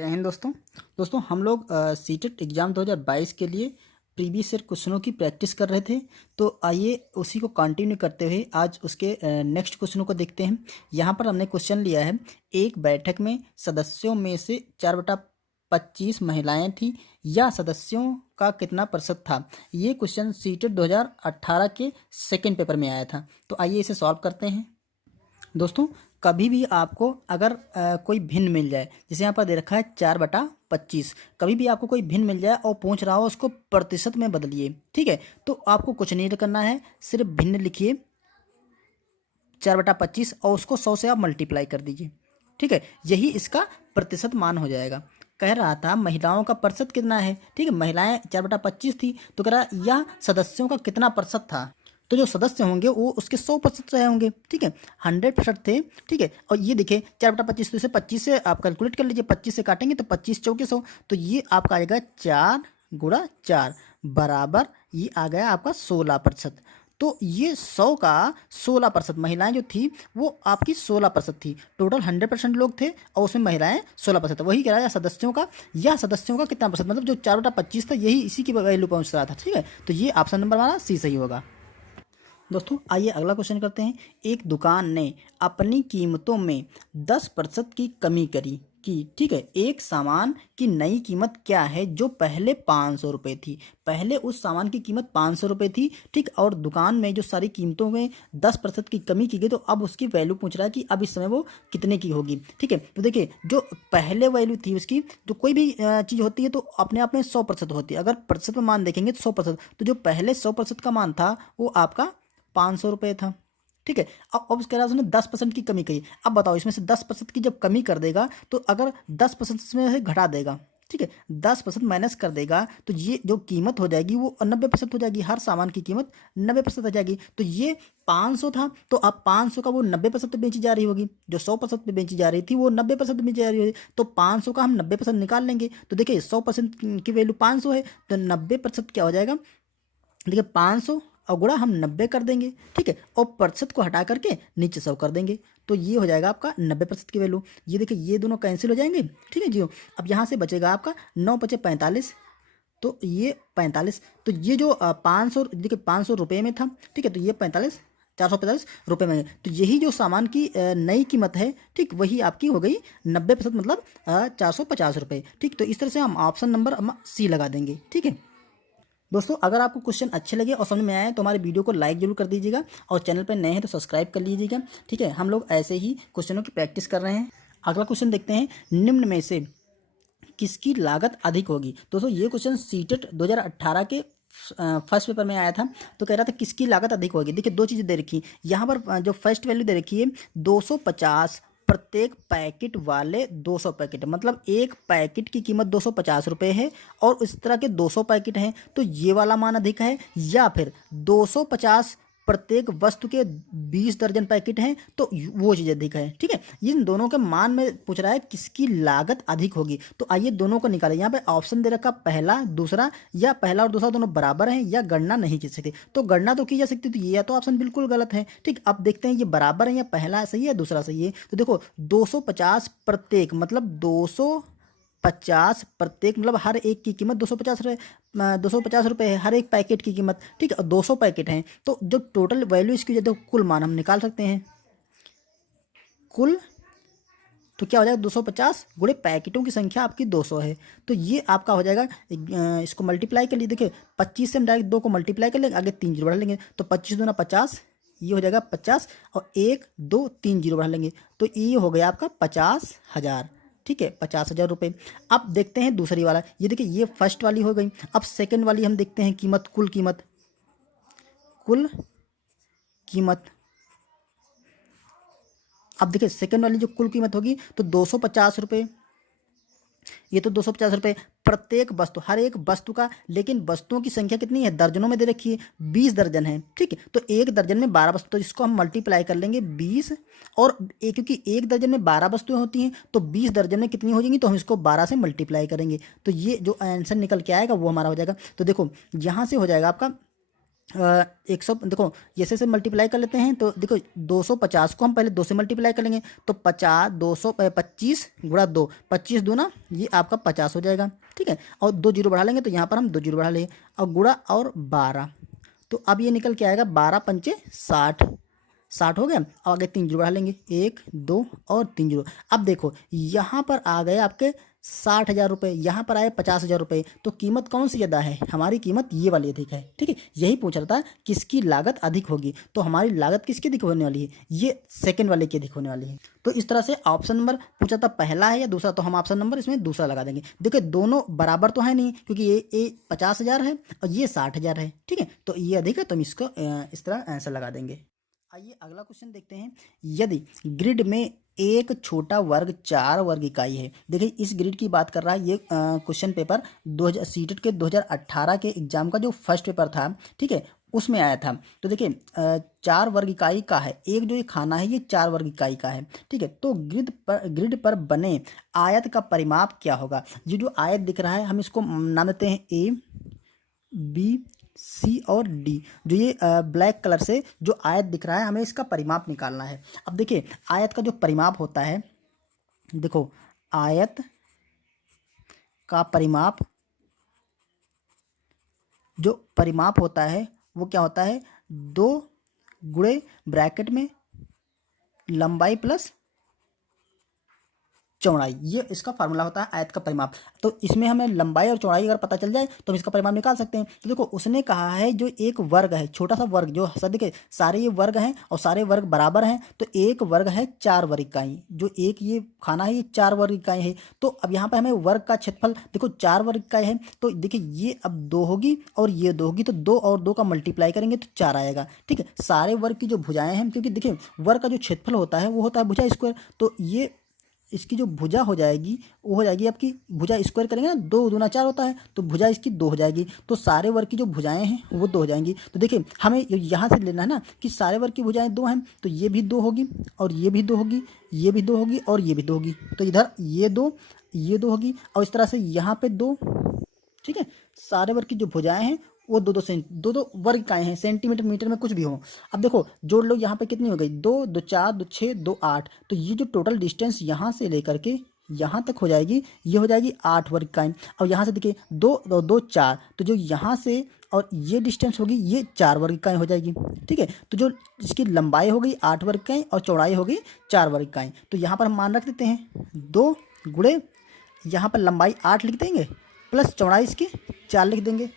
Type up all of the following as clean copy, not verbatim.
जय हिंद दोस्तों। हम लोग सीटेट एग्ज़ाम 2022 के लिए प्रीवियस ईयर क्वेश्चनों की प्रैक्टिस कर रहे थे। तो आइए उसी को कंटिन्यू करते हुए आज उसके नेक्स्ट क्वेश्चनों को देखते हैं। यहाँ पर हमने क्वेश्चन लिया है, एक बैठक में सदस्यों में से 4/25 महिलाएं थीं या सदस्यों का कितना प्रतिशत था। ये क्वेश्चन सीटेट 2018 के सेकेंड पेपर में आया था। तो आइए इसे सॉल्व करते हैं। दोस्तों, कभी भी आपको अगर कोई भिन्न मिल जाए, जैसे यहाँ पर दे रखा है 4/25, कभी भी आपको कोई भिन्न मिल जाए और पूछ रहा हो उसको प्रतिशत में बदलिए, ठीक है। तो आपको कुछ नहीं करना है, सिर्फ भिन्न लिखिए 4/25 और उसको 100 से आप मल्टीप्लाई कर दीजिए, ठीक है। यही इसका प्रतिशत मान हो जाएगा। कह रहा था महिलाओं का प्रतिशत कितना है, ठीक है। महिलाएं 4/25 थी, तो कह रहा यह सदस्यों का कितना प्रतिशत था। तो जो सदस्य होंगे वो उसके 100% रहे होंगे, ठीक है। 100% थे, ठीक है। और ये देखिए 4/25, तो इसे 25 से आप कैलकुलेट कर लीजिए, 25 से काटेंगे तो 25 चौके 100, तो ये आपका आएगा 4 × 4 बराबर ये आ गया आपका 16%। तो ये 100 का 16%, महिलाएं जो थी वो आपकी 16% थी। टोटल 100% लोग थे और उसमें महिलाएं 16%। वही कह रहा है सदस्यों का, या सदस्यों का कितना प्रतिशत, मतलब जो 4/25 था यही इसी की वैल्यू पहुंच रहा था, ठीक है। तो ये ऑप्शन नंबर हमारा सी सही होगा। दोस्तों आइए अगला क्वेश्चन करते हैं। एक दुकान ने अपनी कीमतों में 10% की कमी की, ठीक है। एक सामान की नई कीमत क्या है जो पहले 500 रुपये थी। पहले उस सामान की कीमत 500 रुपये थी, ठीक। और दुकान में जो सारी कीमतों में 10% की कमी की गई, तो अब उसकी वैल्यू पूछ रहा है कि अब इस समय वो कितने की होगी, ठीक है। तो देखिए जो पहले वैल्यू थी उसकी, जो कोई भी चीज़ होती है तो अपने आप में 100% होती है। अगर प्रतिशत में मान देखेंगे तो 100%, तो जो पहले 100% का मान था वो आपका 500 रुपये था, ठीक है। अब उसके बाद उसने 10% की कमी कही। अब बताओ इसमें से 10% की जब कमी कर देगा, तो अगर 10% इसमें से घटा देगा, ठीक है, 10% माइनस कर देगा, तो ये जो कीमत हो जाएगी वो 90% हो जाएगी। हर सामान की कीमत 90% हो जाएगी। तो ये 500 था, तो अब 500 का वो 90% पे बेची जा रही होगी। जो 100% पे बेची जा रही थी वो 90% बेची जा रही होगी। तो 500 का हम 90% निकाल लेंगे, तो देखिए 100% की वैल्यू 500 है, तो 90% क्या हो जाएगा, देखिए 500 और गुणा हम 90 कर देंगे, ठीक है। और प्रतिशत को हटा करके नीचे 100 कर देंगे, तो ये हो जाएगा आपका 90% की वैल्यू। ये देखिए ये दोनों कैंसिल हो जाएंगे, ठीक है जी। अब यहाँ से बचेगा आपका 9 × 5 = 45, तो ये 45, तो ये जो 500, देखिए 500 रुपये में था, ठीक है। तो ये 45, 445 रुपये में, तो यही जो सामान की नई कीमत है, ठीक, वही आपकी हो गई 90%, मतलब 450 रुपये, ठीक। तो इस तरह से हम ऑप्शन नंबर सी लगा देंगे, ठीक है। दोस्तों अगर आपको क्वेश्चन अच्छे लगे और समझ में आए तो हमारे वीडियो को लाइक जरूर कर दीजिएगा, और चैनल पर नए हैं तो सब्सक्राइब कर लीजिएगा, ठीक है। हम लोग ऐसे ही क्वेश्चनों की प्रैक्टिस कर रहे हैं। अगला क्वेश्चन देखते हैं, निम्न में से किसकी लागत अधिक होगी। दोस्तों ये क्वेश्चन सीटेट 2018 के फर्स्ट पेपर में आया था। तो कह रहा था किसकी लागत अधिक होगी। देखिए दो चीज़ें दे रखी हैं यहाँ पर। जो फर्स्ट वैल्यू दे रखी है 250 प्रत्येक पैकेट वाले 200 पैकेट, मतलब एक पैकेट की कीमत 250 रुपये है और इस तरह के 200 पैकेट हैं, तो ये वाला मान अधिक है। या फिर 250 प्रत्येक वस्तु के 20 दर्जन पैकेट हैं, तो वो चीज़ अधिक है, ठीक है। इन दोनों के मान में पूछ रहा है किसकी लागत अधिक होगी। तो आइए दोनों को निकालें। यहाँ पे ऑप्शन दे रखा पहला दूसरा, या पहला और दूसरा दोनों बराबर हैं या गणना नहीं की सकती। तो गणना तो की जा सकती, तो ये या तो ऑप्शन बिल्कुल गलत है, ठीक। अब देखते हैं ये बराबर है या पहला सही है दूसरा सही है। तो देखो 250 प्रत्येक, मतलब 250 प्रत्येक, मतलब हर एक की कीमत 250 रुपये है हर एक पैकेट की कीमत, ठीक है। और 200 पैकेट हैं, तो जो टोटल वैल्यू इसकी जो कुल मान हम निकाल सकते हैं। कुल तो क्या हो जाएगा 250 गुणे पैकेटों की संख्या आपकी 200 है, तो ये आपका हो जाएगा। इसको मल्टीप्लाई कर लिए, देखिए 25 से हम डायरेक्ट 2 को मल्टीप्लाई कर लेंगे, आगे 3 जीरो बढ़ा लेंगे, तो 25 दूना 50, ये हो जाएगा 50, और 1 2 3 जीरो बढ़ा लेंगे, तो ये हो गया आपका 50,000, ठीक है, 50,000 रुपये। अब देखते हैं दूसरी वाला। ये देखिए ये फर्स्ट वाली हो गई। अब सेकंड वाली हम देखते हैं कीमत, कुल कीमत। अब देखिए सेकंड वाली जो कुल कीमत होगी तो 250 रुपये, ये तो 250 रुपये प्रत्येक वस्तु, हर एक वस्तु का। लेकिन वस्तुओं की संख्या कितनी है, दर्जनों में दे रखी है, 20 दर्जन है, ठीक है। तो एक दर्जन में 12 वस्तु, तो इसको हम मल्टीप्लाई कर लेंगे 20, और क्योंकि एक दर्जन में 12 वस्तुएं होती हैं, तो 20 दर्जन में कितनी हो जाएंगी, तो हम इसको 12 से मल्टीप्लाई करेंगे, तो ये जो आंसर निकल के आएगा वो हमारा हो जाएगा। तो देखो यहाँ से हो जाएगा आपका 100 देखो जैसे से मल्टीप्लाई कर लेते हैं तो देखो 250 को हम पहले 2 से मल्टीप्लाई कर लेंगे तो 50 225 गुणा 2 25 दूना ये आपका 50 हो जाएगा। ठीक है, और 2 जीरो बढ़ा लेंगे तो यहाँ पर हम 2 जीरो बढ़ा लेंगे और गुणा और 12, तो अब ये निकल के आएगा 12 पंचे 60, 60 हो गया। और आगे 3 जीरो बढ़ा लेंगे 1 2 और 3 जीरो। अब देखो यहाँ पर आ गए आपके 60,000 रुपये, यहाँ पर आए 50,000 रुपये, तो कीमत कौन सी ज़्यादा है? हमारी कीमत ये वाली अधिक है। ठीक है, यही पूछ रहा था किसकी लागत अधिक होगी, तो हमारी लागत किसकी अधिक होने वाली है? ये सेकंड वाले की अधिक होने वाली है। तो इस तरह से ऑप्शन नंबर पूछा था पहला है या दूसरा, तो हम ऑप्शन नंबर इसमें दूसरा लगा देंगे। देखिए दोनों बराबर तो है नहीं, क्योंकि ये 50,000 है और ये 60,000 है। ठीक है, तो ये अधिक है तो हम इसको इस तरह आंसर लगा देंगे। आइए अगला क्वेश्चन देखते हैं। यदि ग्रिड में एक छोटा वर्ग 4 वर्ग इकाई है, देखिए इस ग्रिड की बात कर रहा है ये क्वेश्चन पेपर 2000 सीटेट के 2018 के एग्जाम का जो फर्स्ट पेपर था, ठीक है, उसमें आया था। तो देखिए 4 वर्ग इकाई का है, एक जो ये खाना है ये 4 वर्ग इकाई का है। ठीक है, तो ग्रिड पर बने आयत का परिमाप क्या होगा? ये जो आयत दिख रहा है हम इसको नाम देते हैं ए बी सी और डी। जो ये ब्लैक कलर से जो आयत दिख रहा है हमें इसका परिमाप निकालना है। अब देखिए आयत का जो परिमाप होता है, देखो आयत का परिमाप जो परिमाप होता है वो क्या होता है? 2 गुणे ब्रैकेट में लंबाई प्लस चौड़ाई, ये इसका फार्मूला होता है आयत का परिमाप। तो इसमें हमें लंबाई और चौड़ाई अगर पता चल जाए तो हम इसका परिमाप निकाल सकते हैं। तो देखो उसने कहा है जो एक वर्ग है, छोटा सा वर्ग, जो सब देखिए सारे ये वर्ग हैं और सारे वर्ग बराबर हैं, तो एक वर्ग है 4 वर्ग इकाई, जो एक ये खाना है ये 4 वर्ग इकाई है। तो अब यहाँ पर हमें वर्ग का क्षेत्रफल देखो 4 वर्ग इकाई है, तो देखिए ये अब 2 होगी और ये 2 होगी, तो 2 और 2 का मल्टीप्लाई करेंगे तो 4 आएगा। ठीक है, सारे वर्ग की जो भुजाएं हैं, क्योंकि देखिए वर्ग का जो क्षेत्रफल होता है वो होता है भुजा स्क्वायर, तो ये इसकी जो भुजा हो जाएगी वो हो जाएगी आपकी, भुजा स्क्वायर करेंगे ना, 2 दूना 4 होता है, तो भुजा इसकी 2 हो जाएगी, तो सारे वर्ग की जो भुजाएं हैं वो 2 हो जाएंगी। तो देखिए हमें यहाँ से लेना है ना कि सारे वर्ग की भुजाएं 2 हैं, तो ये भी 2 होगी और ये भी 2 होगी, ये भी 2 होगी और ये भी 2 होगी, तो इधर ये 2 होगी और इस तरह से यहाँ पे 2। ठीक है, सारे वर्ग की जो भुजाएं हैं वो 2 2 वर्ग इकाई हैं, सेंटीमीटर मीटर में कुछ भी हो। अब देखो जोड़ लो, यहाँ पे कितनी हो गई? 2 2 4 2 6 2 8, तो ये जो टोटल डिस्टेंस यहाँ से लेकर के यहाँ तक हो जाएगी, ये हो जाएगी 8 वर्ग इकाई। और यहाँ से देखिए 2 2 2 4, तो जो यहाँ से और ये डिस्टेंस होगी ये 4 वर्ग इकाई हो जाएगी। ठीक है, तो जो इसकी लंबाई हो गई 8 वर्ग इकाई और चौड़ाई हो गई 4 वर्ग इकाई। तो यहाँ पर हम मान रख देते हैं 2 गुणे, यहाँ पर लंबाई 8 लिख देंगे प्लस चौड़ाई इसकी 4 लिख देंगे।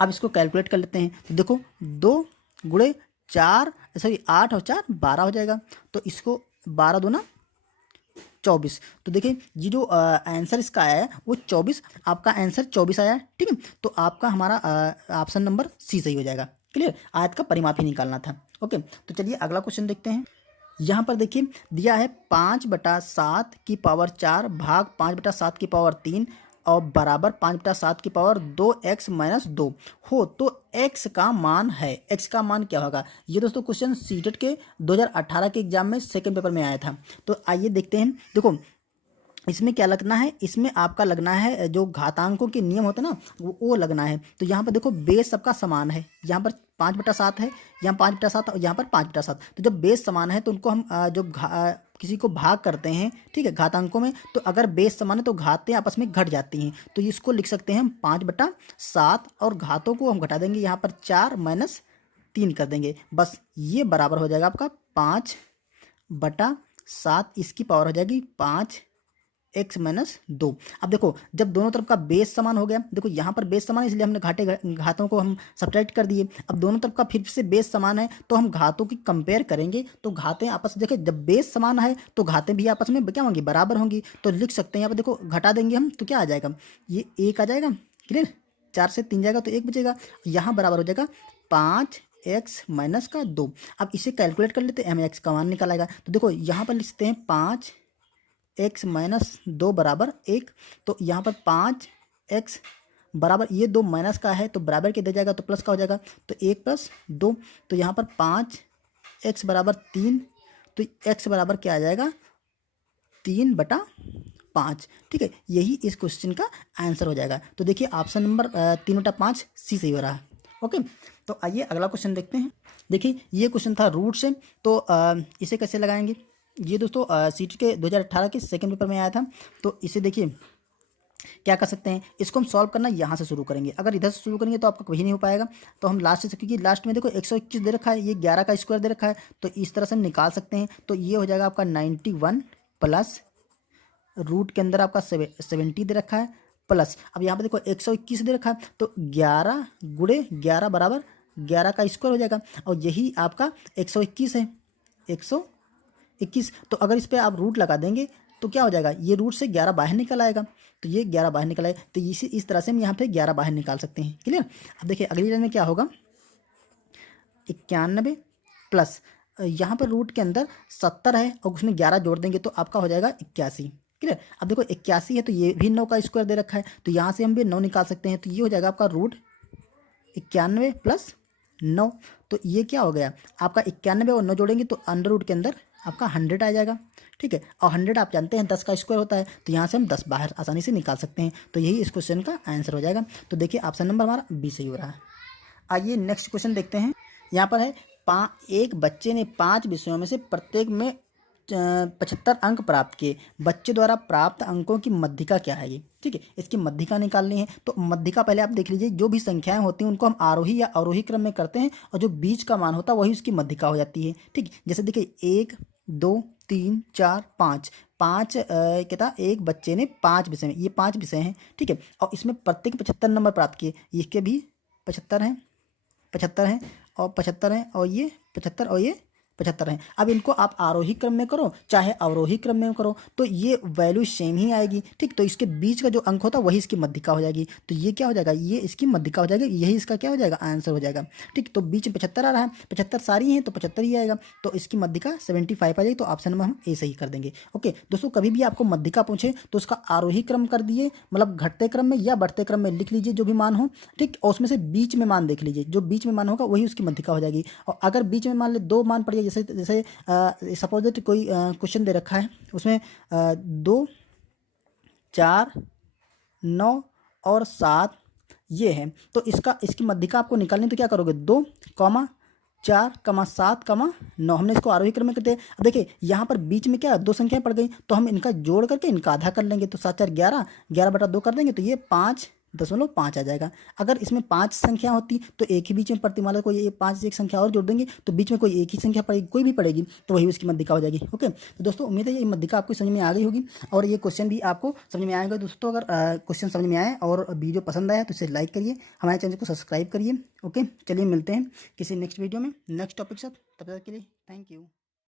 अब इसको कैलकुलेट कर लेते हैं, तो देखो 2 गुणे 4 सॉरी 8 और 4 12 हो जाएगा, तो इसको 12 दूना 24, तो देखिए ये जो आंसर इसका आया है वो 24, आपका आंसर 24 आया है। ठीक है, तो आपका हमारा ऑप्शन नंबर सी सही हो जाएगा। क्लियर, आयत का परिमाप ही निकालना था। ओके, तो चलिए अगला क्वेश्चन देखते हैं। यहाँ पर देखिए दिया है 5/7 की पावर 4 भाग 5/7 की पावर 3 और बराबर 5/7 की पावर 2x-2 हो, तो x का मान है। x का मान क्या होगा? ये दोस्तों क्वेश्चन सीटेट के 2018 के एग्जाम में सेकंड पेपर में आया था। तो आइए देखते हैं। देखो इसमें क्या लगना है, इसमें आपका लगना है जो घातांकों के नियम होते हैं ना वो लगना है। तो यहाँ पर देखो बेस सबका समान है, यहाँ पर 5/7 है, यहाँ 5/7 और यहाँ पर 5/7, तो जब बेस समान है तो उनको हम किसी को भाग करते हैं, ठीक है, घातांकों में, तो अगर बेस समान है तो घातें आपस में घट जाती हैं, तो इसको लिख सकते हैं हम 5/7 और घातों को हम घटा देंगे, यहाँ पर 4 - 3 कर देंगे, बस ये बराबर हो जाएगा आपका 5/7, इसकी पावर हो जाएगी 5x-2। अब देखो जब दोनों तरफ का बेस समान हो गया, देखो यहाँ पर बेस समान है इसलिए हमने घातों को हम सब्ट्रैक्ट कर दिए। अब दोनों तरफ का फिर से बेस समान है तो हम घातों की कंपेयर करेंगे, तो घातें आपस देखिए जब बेस समान है तो घातें भी आपस में क्या होंगी? बराबर होंगी। तो लिख सकते हैं यहाँ पर देखो घटा देंगे हम तो क्या आ जाएगा? ये 1 आ जाएगा। क्लियर, 4 से 3 जाएगा तो 1 बचेगा, यहाँ बराबर हो जाएगा 5x-2। अब इसे कैलकुलेट कर लेते हैं, हमें x का मान निकल आएगा। तो देखो यहाँ पर लिखते हैं 5x-2 बराबर 1, तो यहाँ पर 5x बराबर ये 2 माइनस का है तो बराबर के दे जाएगा तो प्लस का हो जाएगा, तो 1 + 2, तो यहाँ पर 5x बराबर 3, तो x बराबर क्या आ जाएगा? 3/5। ठीक है, यही इस क्वेश्चन का आंसर हो जाएगा। तो देखिए ऑप्शन नंबर 3/5 सी सही हो रहा है। ओके, तो आइए अगला क्वेश्चन देखते हैं। देखिए ये क्वेश्चन था रूट से, तो इसे कैसे लगाएंगे। ये दोस्तों सीटी के 2018 के सेकंड पेपर में आया था। तो इसे देखिए क्या कर सकते हैं, इसको हम सॉल्व करना यहाँ से शुरू करेंगे। अगर इधर से शुरू करेंगे तो आपका कभी नहीं हो पाएगा, तो हम लास्ट से, क्योंकि लास्ट में देखो 121 दे रखा है, ये 11 का स्क्वायर दे रखा है, तो इस तरह से हम निकाल सकते हैं। तो ये हो जाएगा आपका 91 प्लस रूट के अंदर आपका 70 दे रखा है, प्लस अब यहाँ पे देखो 121 दे रखा है, तो 11 गुणे 11 बराबर 11 का स्क्वायर हो जाएगा, और यही आपका 121 है, 121। तो अगर इस पर आप रूट लगा देंगे तो क्या हो जाएगा, ये रूट से 11 बाहर निकल आएगा, तो ये 11 बाहर निकल आए, तो इस तरह से हम यहाँ पे 11 बाहर निकाल सकते हैं। क्लियर। अब देखिए अगली लाइन में क्या होगा, 91 प्लस यहाँ पर रूट के अंदर 70 है और उसमें 11 जोड़ देंगे तो आपका हो जाएगा 81। क्लियर। अब देखो 81 है तो ये भी 9 का स्क्वायर दे रखा है, तो यहाँ से हम भी 9 निकाल सकते हैं, तो ये हो जाएगा आपका रूट 91 प्लस 9। तो ये क्या हो गया आपका 91 और 9 जोड़ेंगे तो अंडर रूट के अंदर आपका 100 आ जाएगा। ठीक है, और 100 आप जानते हैं 10 का स्क्वायर होता है, तो यहाँ से हम 10 बाहर आसानी से निकाल सकते हैं। तो यही इस क्वेश्चन का आंसर हो जाएगा। तो देखिए ऑप्शन नंबर हमारा बी सही हो रहा है। आइए नेक्स्ट क्वेश्चन देखते हैं। यहाँ पर है एक बच्चे ने 5 विषयों में से प्रत्येक में 75 अंक प्राप्त किए। बच्चे द्वारा प्राप्त अंकों की मध्यिका क्या है ये। ठीक है, इसकी मध्यिका निकालनी है। तो मध्यिका पहले आप देख लीजिए, जो भी संख्याएं होती हैं उनको हम आरोही या अवरोही क्रम में करते हैं, और जो बीच का मान होता है वही उसकी मध्यिका हो जाती है। ठीक, जैसे देखिए 1 2 3 4 5 5 क्या था, एक बच्चे ने 5 विषय में, ये 5 विषय हैं। ठीक है, और इसमें प्रत्येक 75 नंबर प्राप्त किए, इसके भी 75 हैं, 75 हैं और 75 हैं, और ये 75 और ये 75 हैं। अब इनको आप आरोही क्रम में करो चाहे अवरोही क्रम में करो तो ये वैल्यू सेम ही आएगी। ठीक, तो इसके बीच का जो अंक होता है वही इसकी मध्यिका हो जाएगी, तो ये क्या हो जाएगा, ये इसकी मध्यिका हो जाएगी, यही इसका क्या हो जाएगा, आंसर हो जाएगा। ठीक, तो बीच में 75 आ रहा है, 75 सारी हैं तो 75 ही आएगा, तो इसकी मध्यिका 75 आ जाएगी। तो ऑप्शन नंबर हम ए सही कर देंगे। ओके दोस्तों, कभी भी आपको मध्यिका पूछे तो उसका आरोही क्रम कर दिए, मतलब घटते क्रम में या बढ़ते क्रम में लिख लीजिए जो भी मान हो। ठीक, और उसमें से बीच में मान देख लीजिए, जो बीच में मान होगा वही उसकी मध्यिका हो जाएगी। और अगर बीच में मान ले 2 मान पड़ गए, जैसे जैसे सपोज दैट कोई क्वेश्चन दे रखा है, उसमें 2 4 9 और 7 ये है, तो इसकी मध्यिका आपको निकालनी, तो क्या करोगे, 2 4 7 9, हमने इसको आरोही क्रम में करते हैं। अब देखिए यहाँ पर बीच में क्या 2 संख्याएं पड़ गई, तो हम इनका जोड़ करके इनका आधा कर लेंगे, तो 7 4 11, 11/2 कर देंगे, तो ये 5.5 आ जाएगा। अगर इसमें 5 संख्या होती तो एक ही बीच में पड़ती, मान लो कोई 5 एक संख्या और जोड़ देंगे तो बीच में कोई एक ही संख्या पड़ेगी, कोई भी पड़ेगी, तो वही उसकी मध्यिका हो जाएगी। ओके, तो दोस्तों उम्मीद है ये मध्यिका आपको समझ में आ गई होगी, और ये क्वेश्चन भी आपको समझ में आएगा। दोस्तों अगर क्वेश्चन समझ में आए और वीडियो पसंद आया तो इसे लाइक करिए, हमारे चैनल को सब्सक्राइब करिए। ओके, चलिए मिलते हैं किसी नेक्स्ट वीडियो में नेक्स्ट टॉपिक के साथ, तब तक के लिए थैंक यू।